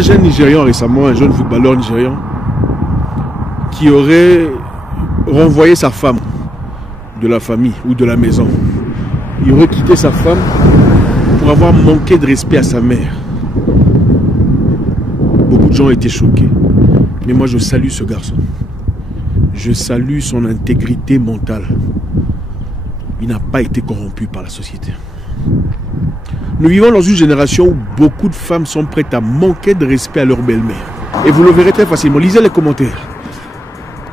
un jeune Nigérian récemment, un jeune footballeur nigérian, qui aurait renvoyé sa femme de la famille ou de la maison. Il aurait quitté sa femme pour avoir manqué de respect à sa mère. Beaucoup de gens ont été choqués. Mais moi, je salue ce garçon. Je salue son intégrité mentale. Il n'a pas été corrompu par la société. Nous vivons dans une génération où beaucoup de femmes sont prêtes à manquer de respect à leur belle-mère. Et vous le verrez très facilement. Lisez les commentaires.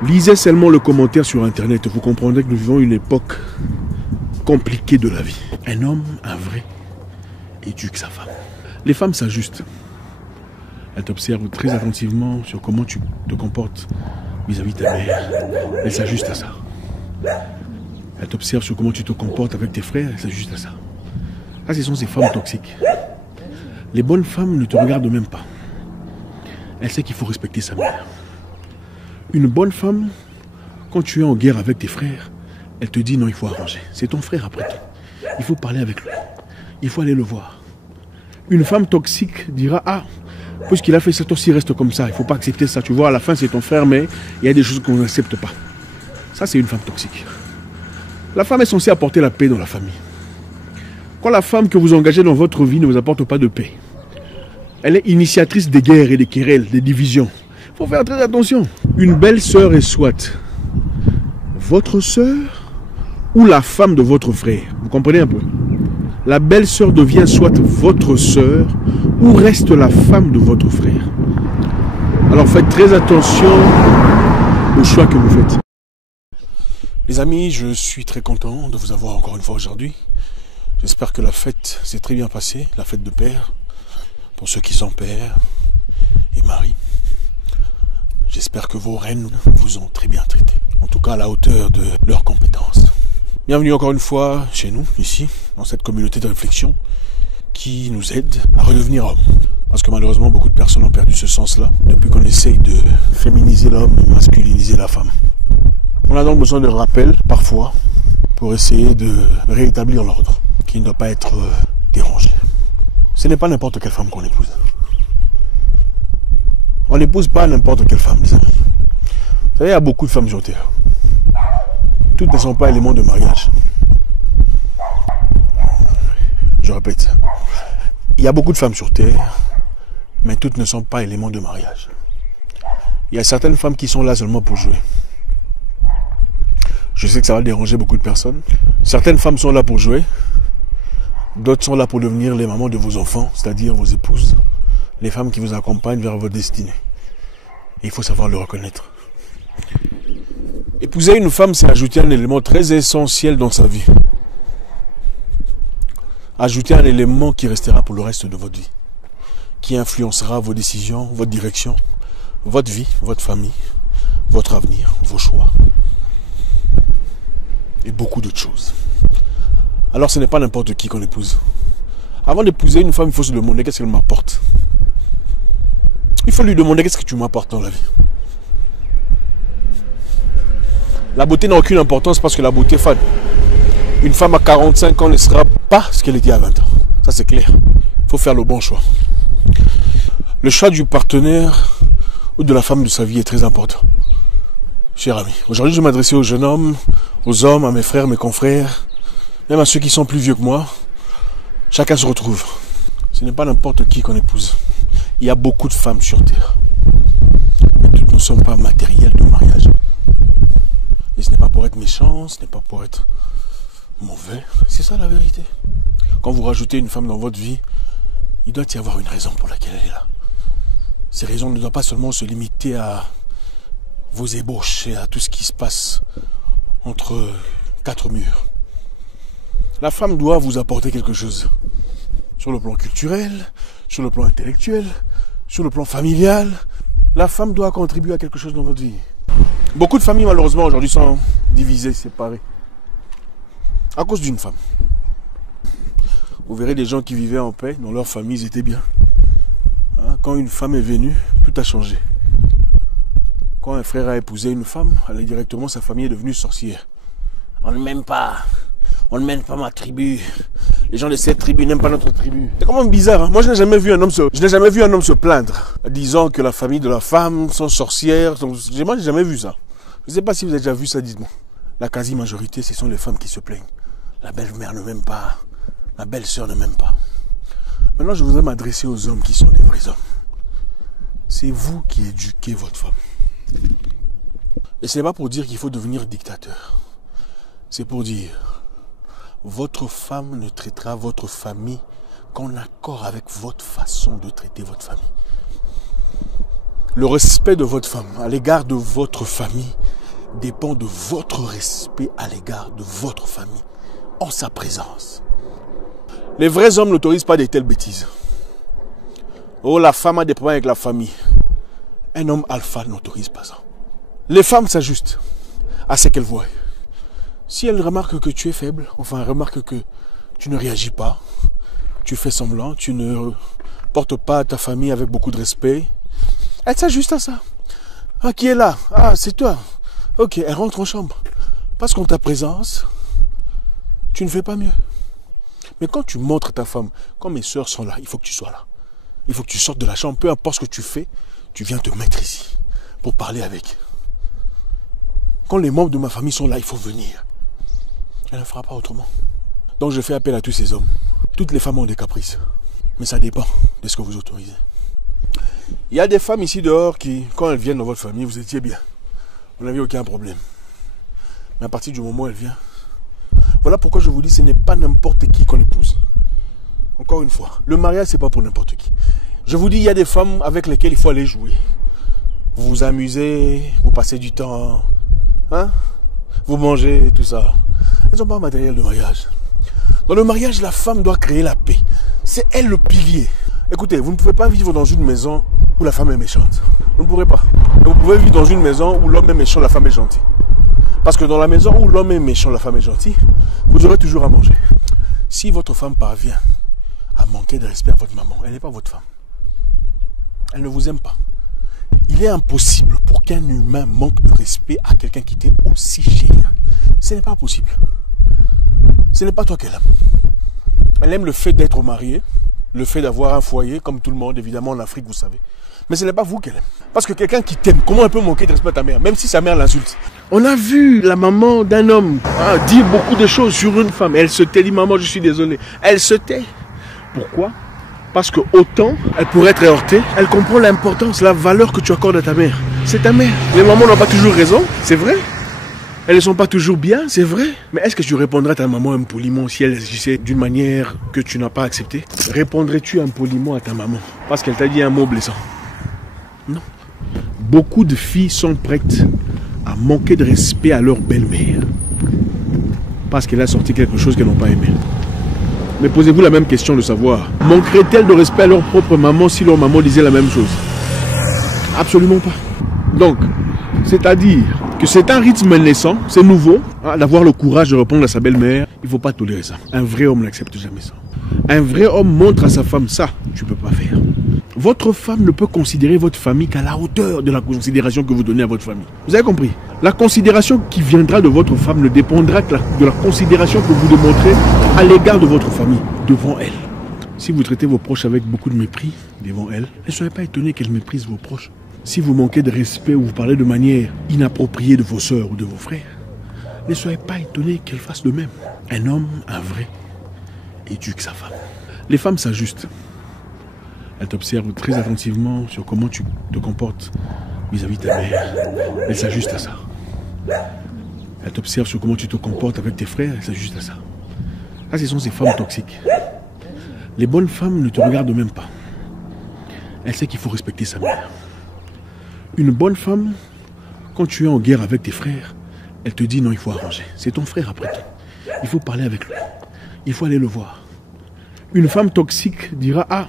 Lisez seulement le commentaire sur Internet. Vous comprendrez que nous vivons une époque compliquée de la vie. Un homme, un vrai, éduque sa femme. Les femmes s'ajustent. Elles t'observent très attentivement sur comment tu te comportes vis-à-vis de ta mère. Elles s'ajustent à ça. Elles t'observent sur comment tu te comportes avec tes frères. Elles s'ajustent à ça. Ça, ce sont ces femmes toxiques. Les bonnes femmes ne te regardent même pas. Elles savent qu'il faut respecter sa mère. Une bonne femme, quand tu es en guerre avec tes frères, elle te dit non, il faut arranger. C'est ton frère après tout. Il faut parler avec lui. Il faut aller le voir. Une femme toxique dira ah, puisqu'il a fait ça, toi aussi reste comme ça. Il ne faut pas accepter ça. Tu vois, à la fin, c'est ton frère, mais il y a des choses qu'on n'accepte pas. Ça, c'est une femme toxique. La femme est censée apporter la paix dans la famille. Quand la femme que vous engagez dans votre vie ne vous apporte pas de paix, elle est initiatrice des guerres et des querelles, des divisions. Il faut faire très attention. Une belle sœur est soit votre sœur ou la femme de votre frère. Vous comprenez un peu? La belle sœur devient soit votre sœur ou reste la femme de votre frère. Alors faites très attention au choix que vous faites. Les amis, je suis très content de vous avoir encore une fois aujourd'hui. J'espère que la fête s'est très bien passée, la fête de père, pour ceux qui sont pères et maris. J'espère que vos reines vous ont très bien traité, en tout cas à la hauteur de leurs compétences. Bienvenue encore une fois chez nous, ici, dans cette communauté de réflexion qui nous aide à redevenir homme. Parce que malheureusement, beaucoup de personnes ont perdu ce sens-là depuis qu'on essaye de féminiser l'homme et masculiniser la femme. On a donc besoin de rappels, parfois, pour essayer de rétablir l'ordre, qui ne doit pas être dérangé. Ce n'est pas n'importe quelle femme qu'on épouse. On n'épouse pas n'importe quelle femme, les amis. Vous savez, il y a beaucoup de femmes sur Terre. Toutes ne sont pas éléments de mariage. Je répète. Il y a beaucoup de femmes sur Terre, mais toutes ne sont pas éléments de mariage. Il y a certaines femmes qui sont là seulement pour jouer. Je sais que ça va déranger beaucoup de personnes. Certaines femmes sont là pour jouer. D'autres sont là pour devenir les mamans de vos enfants, c'est-à-dire vos épouses. Les femmes qui vous accompagnent vers votre destinée. Et il faut savoir le reconnaître. Épouser une femme, c'est ajouter un élément très essentiel dans sa vie. Ajouter un élément qui restera pour le reste de votre vie. Qui influencera vos décisions, votre direction, votre vie, votre famille, votre avenir, vos choix. Et beaucoup d'autres choses. Alors ce n'est pas n'importe qui qu'on épouse. Avant d'épouser une femme, il faut se demander qu'est-ce qu'elle m'apporte. Il faut lui demander qu'est-ce que tu m'apportes dans la vie. La beauté n'a aucune importance parce que la beauté fade. Une femme à 45 ans ne sera pas ce qu'elle était à 20 ans. Ça c'est clair. Il faut faire le bon choix. Le choix du partenaire ou de la femme de sa vie est très important. Cher ami, aujourd'hui je vais m'adresser aux jeunes hommes, aux hommes, à mes frères, mes confrères, même à ceux qui sont plus vieux que moi. Chacun se retrouve. Ce n'est pas n'importe qui qu'on épouse. Il y a beaucoup de femmes sur Terre. Mais toutes ne sont pas matérielles de mariage. Et ce n'est pas pour être méchant, ce n'est pas pour être mauvais. C'est ça la vérité. Quand vous rajoutez une femme dans votre vie, il doit y avoir une raison pour laquelle elle est là. Ces raisons ne doivent pas seulement se limiter à vos ébauches et à tout ce qui se passe entre quatre murs. La femme doit vous apporter quelque chose. Sur le plan culturel, sur le plan intellectuel, sur le plan familial. La femme doit contribuer à quelque chose dans votre vie. Beaucoup de familles malheureusement aujourd'hui sont divisées, séparées. À cause d'une femme. Vous verrez des gens qui vivaient en paix, dans leur famille ils étaient bien. Quand une femme est venue, tout a changé. Quand un frère a épousé une femme, alors directement sa famille est devenue sorcière. On ne m'aime pas. On ne mène pas ma tribu. Les gens de cette tribu n'aiment pas notre tribu. C'est quand même bizarre. Hein? Moi, je n'ai jamais vu un homme se plaindre. disant que la famille de la femme sont sorcières. Moi, j'ai jamais vu ça. Je ne sais pas si vous avez déjà vu ça, dites-moi. La quasi-majorité, ce sont les femmes qui se plaignent. La belle-mère ne m'aime pas. La belle-sœur ne m'aime pas. Maintenant, je voudrais m'adresser aux hommes qui sont des vrais hommes. C'est vous qui éduquez votre femme. Et ce n'est pas pour dire qu'il faut devenir dictateur. C'est pour dire, votre femme ne traitera votre famille qu'en accord avec votre façon de traiter votre famille. Le respect de votre femme à l'égard de votre famille dépend de votre respect à l'égard de votre famille en sa présence. Les vrais hommes n'autorisent pas de telles bêtises. Oh, la femme a des problèmes avec la famille. Un homme alpha n'autorise pas ça. Les femmes s'ajustent à ce qu'elles voient. Si elles remarquent que tu es faible, enfin remarquent que tu ne réagis pas, tu fais semblant, tu ne portes pas ta famille avec beaucoup de respect, elles s'ajustent à ça. Ah, qui est là? Ah, c'est toi. Ok, elle rentre en chambre. Parce qu'en ta présence, tu ne fais pas mieux. Mais quand tu montres à ta femme, quand mes soeurs sont là, il faut que tu sois là. Il faut que tu sortes de la chambre, peu importe ce que tu fais, tu viens te mettre ici pour parler avec. Quand les membres de ma famille sont là, il faut venir. Elle ne fera pas autrement. Donc je fais appel à tous ces hommes. Toutes les femmes ont des caprices. Mais ça dépend de ce que vous autorisez. Il y a des femmes ici dehors qui, quand elles viennent dans votre famille, vous étiez bien. Vous n'avez aucun problème. Mais à partir du moment où elle vient, voilà pourquoi je vous dis, ce n'est pas n'importe qui qu'on épouse. Encore une fois, le mariage, c'est pas pour n'importe qui. Je vous dis, il y a des femmes avec lesquelles il faut aller jouer. Vous vous amusez, vous passez du temps, hein? Vous mangez, tout ça. Elles n'ont pas un matériel de mariage. Dans le mariage, la femme doit créer la paix. C'est elle le pilier. Écoutez, vous ne pouvez pas vivre dans une maison où la femme est méchante. Vous ne pourrez pas. Vous pouvez vivre dans une maison où l'homme est méchant, la femme est gentille. Parce que dans la maison où l'homme est méchant, la femme est gentille, vous aurez toujours à manger. Si votre femme parvient à manquer de respect à votre maman, elle n'est pas votre femme. Elle ne vous aime pas. Il est impossible pour qu'un humain manque de respect à quelqu'un qui t'est aussi cher. Ce n'est pas possible. Ce n'est pas toi qu'elle aime. Elle aime le fait d'être mariée, le fait d'avoir un foyer, comme tout le monde, évidemment, en Afrique, vous savez. Mais ce n'est pas vous qu'elle aime. Parce que quelqu'un qui t'aime, comment elle peut manquer de respect à ta mère, même si sa mère l'insulte? On a vu la maman d'un homme dire beaucoup de choses sur une femme. Elle se tait, dit maman, je suis désolé. Elle se tait. Pourquoi? Parce que autant elle pourrait être heurtée, elle comprend l'importance, la valeur que tu accordes à ta mère. C'est ta mère. Les mamans n'ont pas toujours raison, c'est vrai. Elles ne sont pas toujours bien, c'est vrai. Mais est-ce que tu répondrais à ta maman impoliment si elle agissait d'une manière que tu n'as pas acceptée? Répondrais-tu impoliment à ta maman parce qu'elle t'a dit un mot blessant? Non. Beaucoup de filles sont prêtes à manquer de respect à leur belle-mère parce qu'elle a sorti quelque chose qu'elles n'ont pas aimé. Mais posez-vous la même question de savoir, manqueraient-elles de respect à leur propre maman si leur maman disait la même chose? Absolument pas. Donc, c'est-à-dire que c'est un rythme naissant, c'est nouveau, d'avoir le courage de répondre à sa belle-mère. Il ne faut pas tolérer ça. Un vrai homme n'accepte jamais ça. Un vrai homme montre à sa femme ça, tu ne peux pas faire. Votre femme ne peut considérer votre famille qu'à la hauteur de la considération que vous donnez à votre famille. Vous avez compris? La considération qui viendra de votre femme ne dépendra que de la considération que vous démontrez à l'égard de votre famille, devant elle. Si vous traitez vos proches avec beaucoup de mépris devant elle, ne soyez pas étonné qu'elle méprise vos proches. Si vous manquez de respect ou vous parlez de manière inappropriée de vos soeurs ou de vos frères, ne soyez pas étonné qu'elle fasse de même. Un homme, un vrai, éduque sa femme. Les femmes s'ajustent. Elles t'observent très attentivement sur comment tu te comportes vis-à-vis de ta mère. Elles s'ajustent à ça. Elles t'observent sur comment tu te comportes avec tes frères. Elles s'ajustent à ça. Ça, ce sont ces femmes toxiques. Les bonnes femmes ne te regardent même pas. Elles savent qu'il faut respecter sa mère. Une bonne femme, quand tu es en guerre avec tes frères, elle te dit non, il faut arranger. C'est ton frère après tout. Il faut parler avec lui. Il faut aller le voir. Une femme toxique dira, ah,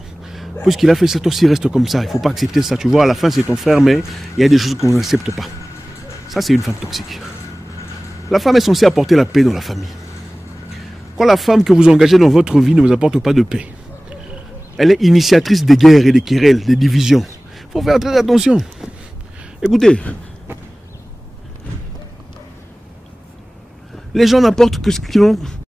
puisqu'il a fait ça, toi aussi reste comme ça. Il ne faut pas accepter ça. Tu vois, à la fin, c'est ton frère, mais il y a des choses qu'on n'accepte pas. Ça, c'est une femme toxique. La femme est censée apporter la paix dans la famille. Quand la femme que vous engagez dans votre vie ne vous apporte pas de paix, elle est initiatrice des guerres et des querelles, des divisions. Il faut faire très attention. Écoutez, les gens n'apportent que ce qu'ils ont.